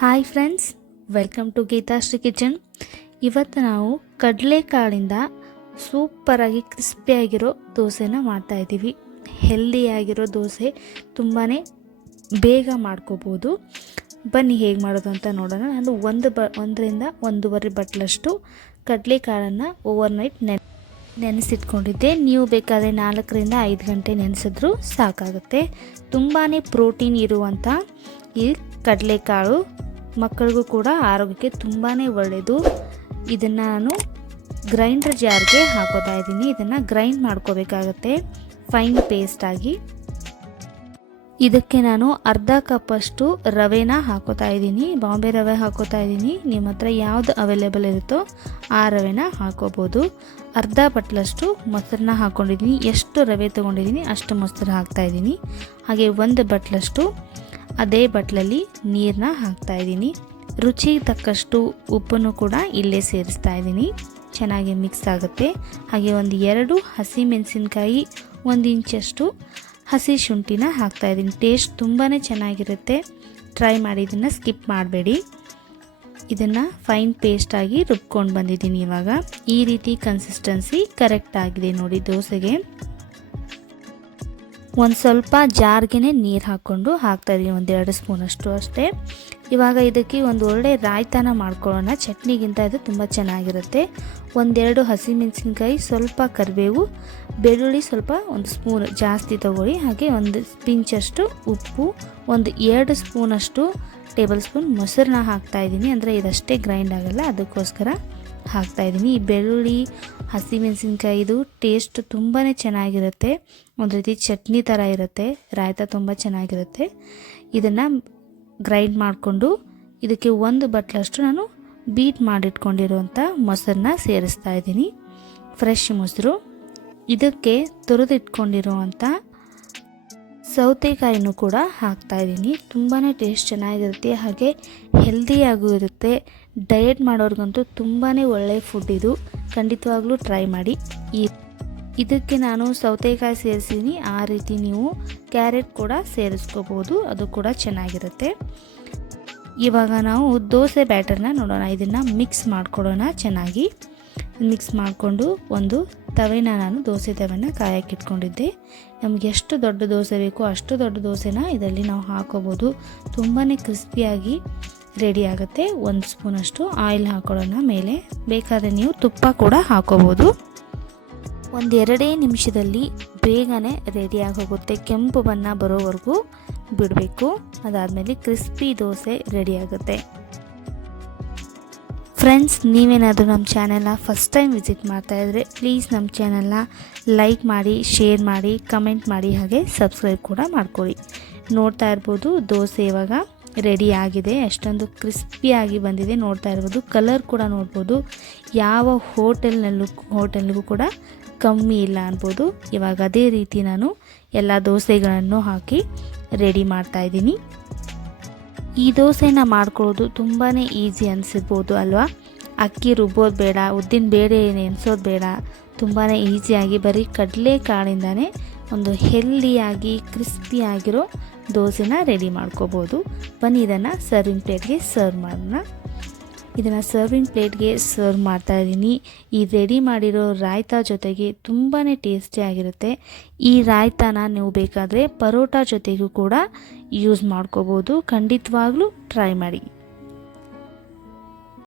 Hi friends, welcome to Geethashree Kitchen. ಇವತ್ತು ನಾವು ಕಡಲೆಕಾಳಿಂದ ಸೂಪರಾಗಿ ಕ್ರಿಸ್ಪಿಯಾಗಿರೋ ದೋಸೆನ ಮಾಡ್ತಾಯಿದ್ದೀವಿ. ಹೆಲ್ದಿಯಾಗಿರೋ ದೋಸೆ ತುಂಬಾ ಬೇಗ ಮಾಡ್ಕೋಬೋದು. ಬನ್ನಿ ಹೇಗೆ ಮಾಡೋದು ಅಂತ ನೋಡೋಣ. ನಾನು ಒಂದರಿಂದ ಒಂದೂವರೆ ಬಟ್ಲಷ್ಟು ಕಡಲೆಕಾಳನ್ನು ಓವರ್ನೈಟ್ ನೆನೆಸಿಟ್ಕೊಂಡಿದ್ದೆ. ನೀವು ಬೇಕಾದರೆ 4ರಿಂದ 5 ಗಂಟೆ ನೆನೆಸಿದ್ರೂ ಸಾಕಾಗುತ್ತೆ. ತುಂಬಾ ಪ್ರೋಟೀನ್ ಇರುವಂಥ ಈ ಕಡಲೆಕಾಳು ಮಕ್ಕಳಿಗೂ ಕೂಡ ಆರೋಗ್ಯಕ್ಕೆ ತುಂಬಾ ಒಳ್ಳೆಯದು. ಇದನ್ನು ನಾನು ಗ್ರೈಂಡರ್ ಜಾರ್ಗೆ ಹಾಕೋತಾ ಇದ್ದೀನಿ. ಇದನ್ನು ಗ್ರೈಂಡ್ ಮಾಡ್ಕೋಬೇಕಾಗತ್ತೆ ಫೈನ್ ಪೇಸ್ಟಾಗಿ. ಇದಕ್ಕೆ ನಾನು ಅರ್ಧ ಕಪ್ಪಷ್ಟು ರವೆನ ಹಾಕೋತಾ ಇದ್ದೀನಿ. ಬಾಂಬೆ ರವೆ ಹಾಕೋತಾ ಇದ್ದೀನಿ. ನಿಮ್ಮ ಹತ್ರ ಯಾವುದು ಅವೈಲೇಬಲ್ ಇರುತ್ತೋ ಆ ರವೆನ ಹಾಕೋಬೋದು. ಅರ್ಧ ಬಟ್ಲಷ್ಟು ಮೊಸರನ್ನ ಹಾಕ್ಕೊಂಡಿದ್ದೀನಿ. ಎಷ್ಟು ರವೆ ತೊಗೊಂಡಿದ್ದೀನಿ ಅಷ್ಟು ಮೊಸರು ಹಾಕ್ತಾಯಿದ್ದೀನಿ. ಹಾಗೆ 1 ಬಟ್ಲಷ್ಟು ಅದೇ ಬಟ್ಲಲ್ಲಿ ನೀರನ್ನ ಹಾಕ್ತಾಯಿದ್ದೀನಿ. ರುಚಿಗೆ ತಕ್ಕಷ್ಟು ಉಪ್ಪನ್ನು ಕೂಡ ಇಲ್ಲೇ ಸೇರಿಸ್ತಾ ಇದ್ದೀನಿ. ಚೆನ್ನಾಗಿ ಮಿಕ್ಸ್ ಆಗುತ್ತೆ. ಹಾಗೆ 2 ಹಸಿ ಮೆಣಸಿನ್ಕಾಯಿ, 1 ಇಂಚಷ್ಟು ಹಸಿ ಶುಂಠಿನ ಹಾಕ್ತಾಯಿದ್ದೀನಿ. ಟೇಸ್ಟ್ ತುಂಬಾ ಚೆನ್ನಾಗಿರುತ್ತೆ. ಟ್ರೈ ಮಾಡಿ, ಇದನ್ನು ಸ್ಕಿಪ್ ಮಾಡಬೇಡಿ. ಇದನ್ನು ಫೈನ್ ಪೇಸ್ಟಾಗಿ ರುಬ್ಕೊಂಡು ಬಂದಿದ್ದೀನಿ. ಇವಾಗ ಈ ರೀತಿ ಕನ್ಸಿಸ್ಟೆನ್ಸಿ ಕರೆಕ್ಟ್ ಆಗಿದೆ ನೋಡಿ ದೋಸೆಗೆ. ಒಂದು ಸ್ವಲ್ಪ ಜಾರ್ಗೆ ನೀರು ಹಾಕ್ಕೊಂಡು ಹಾಕ್ತಾಯಿದ್ದೀನಿ, 1-2 ಸ್ಪೂನಷ್ಟು ಅಷ್ಟೇ. ಇವಾಗ ಇದಕ್ಕೆ ಒಂದು ಒಳ್ಳೆ ರಾಯ್ತಾನ ಮಾಡ್ಕೊಳ್ಳೋಣ. ಚಟ್ನಿಗಿಂತ ಇದು ತುಂಬ ಚೆನ್ನಾಗಿರುತ್ತೆ. 1-2 ಹಸಿಮೆಣಸಿನ್ಕಾಯಿ, ಸ್ವಲ್ಪ ಕರಿಬೇವು, ಬೆಳ್ಳುಳ್ಳಿ ಸ್ವಲ್ಪ 1 ಸ್ಪೂನ್ ಜಾಸ್ತಿ ತೊಗೊಳ್ಳಿ. ಹಾಗೆ 1 ಪಿಂಚಷ್ಟು ಉಪ್ಪು, 2 ಸ್ಪೂನಷ್ಟು ಟೇಬಲ್ ಸ್ಪೂನ್ ಮೊಸರನ್ನ ಹಾಕ್ತಾಯಿದ್ದೀನಿ. ಅಂದರೆ ಇದಷ್ಟೇ ಗ್ರೈಂಡ್ ಆಗೋಲ್ಲ, ಅದಕ್ಕೋಸ್ಕರ ಹಾಕ್ತಾಯಿದ್ದೀನಿ. ಈ ಬೆಳ್ಳುಳ್ಳಿ ಹಸಿಮೆಣಸಿನ್ಕಾಯಿದು ಟೇಸ್ಟ್ ತುಂಬಾ ಚೆನ್ನಾಗಿರುತ್ತೆ. ಒಂದು ರೀತಿ ಚಟ್ನಿ ಥರ ಇರುತ್ತೆ. ರಾಯ್ತ ತುಂಬ ಚೆನ್ನಾಗಿರುತ್ತೆ. ಇದನ್ನು ಗ್ರೈಂಡ್ ಮಾಡಿಕೊಂಡು ಇದಕ್ಕೆ 1 ಬಟ್ಲಷ್ಟು ನಾನು ಬೀಟ್ ಮಾಡಿಟ್ಕೊಂಡಿರುವಂಥ ಮೊಸರನ್ನ ಸೇರಿಸ್ತಾ ಇದ್ದೀನಿ. ಫ್ರೆಶ್ ಮೊಸರು. ಇದಕ್ಕೆ ತುರಿದಿಟ್ಕೊಂಡಿರುವಂಥ ಸೌತೆಕಾಯಿನೂ ಕೂಡ ಹಾಕ್ತಾಯಿದ್ದೀನಿ. ತುಂಬಾ ಟೇಸ್ಟ್ ಚೆನ್ನಾಗಿರುತ್ತೆ. ಹಾಗೆ ಹೆಲ್ದಿಯಾಗೂ ಇರುತ್ತೆ. ಡಯಟ್ ಮಾಡೋರಿಗಂತೂ ತುಂಬಾ ಒಳ್ಳೆಯ ಫುಡ್ ಇದು. ಖಂಡಿತವಾಗ್ಲೂ ಟ್ರೈ ಮಾಡಿ. ಇದಕ್ಕೆ ನಾನು ಸೌತೆಕಾಯಿ ಸೇರಿಸಿದ್ದೀನಿ. ಆ ರೀತಿ ನೀವು ಕ್ಯಾರೆಟ್ ಕೂಡ ಸೇರಿಸ್ಕೋಬೋದು, ಅದು ಕೂಡ ಚೆನ್ನಾಗಿರುತ್ತೆ. ಇವಾಗ ನಾವು ದೋಸೆ ಬ್ಯಾಟರ್ನ ನೋಡೋಣ. ಇದನ್ನು ಮಿಕ್ಸ್ ಮಾಡ್ಕೊಡೋಣ. ಚೆನ್ನಾಗಿ ಮಿಕ್ಸ್ ಮಾಡಿಕೊಂಡು ಒಂದು ತವೆನ, ನಾನು ದೋಸೆ ತವೆನ ಕಾಯಕ್ಕಿಟ್ಕೊಂಡಿದ್ದೆ. ನಮಗೆ ಎಷ್ಟು ದೊಡ್ಡ ದೋಸೆ ಬೇಕೋ ಅಷ್ಟು ದೊಡ್ಡ ದೋಸೆನ ಇದರಲ್ಲಿ ನಾವು ಹಾಕೋಬೋದು. ತುಂಬಾ ಕ್ರಿಸ್ಪಿಯಾಗಿ ರೆಡಿ ಆಗುತ್ತೆ. 1 ಸ್ಪೂನಷ್ಟು ಆಯಿಲ್ ಹಾಕೊಳ್ಳೋಣ ಮೇಲೆ. ಬೇಕಾದರೆ ನೀವು ತುಪ್ಪ ಕೂಡ ಹಾಕೋಬೋದು. 1-2 ನಿಮಿಷದಲ್ಲಿ ಬೇಗನೆ ರೆಡಿಯಾಗಿ ಹೋಗುತ್ತೆ. ಕೆಂಪು ಬಣ್ಣ ಬರೋವರೆಗೂ ಬಿಡಬೇಕು. ಅದಾದಮೇಲೆ ಕ್ರಿಸ್ಪಿ ದೋಸೆ ರೆಡಿ ಆಗುತ್ತೆ. ಫ್ರೆಂಡ್ಸ್, ನೀವೇನಾದರೂ ನಮ್ಮ ಚಾನೆಲ್ನ ಫಸ್ಟ್ ಟೈಮ್ ವಿಸಿಟ್ ಮಾಡ್ತಾಯಿದ್ರೆ ಪ್ಲೀಸ್ ನಮ್ಮ ಚಾನೆಲ್ನ ಲೈಕ್ ಮಾಡಿ, ಶೇರ್ ಮಾಡಿ, ಕಮೆಂಟ್ ಮಾಡಿ, ಹಾಗೆ ಸಬ್ಸ್ಕ್ರೈಬ್ ಕೂಡ ಮಾಡ್ಕೊಳ್ಳಿ. ನೋಡ್ತಾ ಇರ್ಬೋದು ದೋಸೆ ಇವಾಗ ರೆಡಿ ಆಗಿದೆ. ಅಷ್ಟೊಂದು ಕ್ರಿಸ್ಪಿಯಾಗಿ ಬಂದಿದೆ. ನೋಡ್ತಾ ಇರ್ಬೋದು. ಕಲರ್ ಕೂಡ ನೋಡ್ಬೋದು. ಯಾವ ಹೋಟೆಲ್ನಿಗೂ ಕೂಡ ಕಮ್ಮಿ ಇಲ್ಲ ಅನ್ಬೋದು. ಇವಾಗ ಅದೇ ರೀತಿ ನಾನು ಎಲ್ಲ ದೋಸೆಗಳನ್ನು ಹಾಕಿ ರೆಡಿ ಮಾಡ್ತಾಯಿದ್ದೀನಿ. ಈ ದೋಸೆನ ಮಾಡ್ಕೊಳ್ಳೋದು ತುಂಬಾ ಈಸಿ ಅನಿಸಿರ್ಬೋದು ಅಲ್ವಾ? ಅಕ್ಕಿ ರುಬ್ಬೋದು ಬೇಡ, ಉದ್ದಿನ ಬೇಳೆ ನೆನೆಸೋದು ಬೇಡ. ತುಂಬಾ ಈಸಿಯಾಗಿ ಬರೀ ಕಡಲೆಕಾಳಿಂದನೇ ಒಂದು ಹೆಲ್ದಿಯಾಗಿ ಕ್ರಿಸ್ಪಿಯಾಗಿರೋ ದೋಸೆನ ರೆಡಿ ಮಾಡ್ಕೋಬೋದು. ಬನ್ನಿ ಇದನ್ನು ಸರ್ವಿಂಗ್ ಪ್ಲೇಟ್ಗೆ ಸರ್ವ್ ಮಾಡೋಣ. ಇದನ್ನು ಸರ್ವಿಂಗ್ ಪ್ಲೇಟ್ಗೆ ಸರ್ವ್ ಮಾಡ್ತಾಯಿದ್ದೀನಿ. ಈ ರೆಡಿ ಮಾಡಿರೋ ರಾಯ್ತ ಜೊತೆಗೆ ತುಂಬಾ ಟೇಸ್ಟಿಯಾಗಿರುತ್ತೆ. ಈ ರಾಯ್ತಾನ ನೀವು ಬೇಕಾದರೆ ಪರೋಟ ಜೊತೆಗೂ ಕೂಡ ಯೂಸ್ ಮಾಡ್ಕೋಬೋದು. ಖಂಡಿತವಾಗ್ಲೂ ಟ್ರೈ ಮಾಡಿ.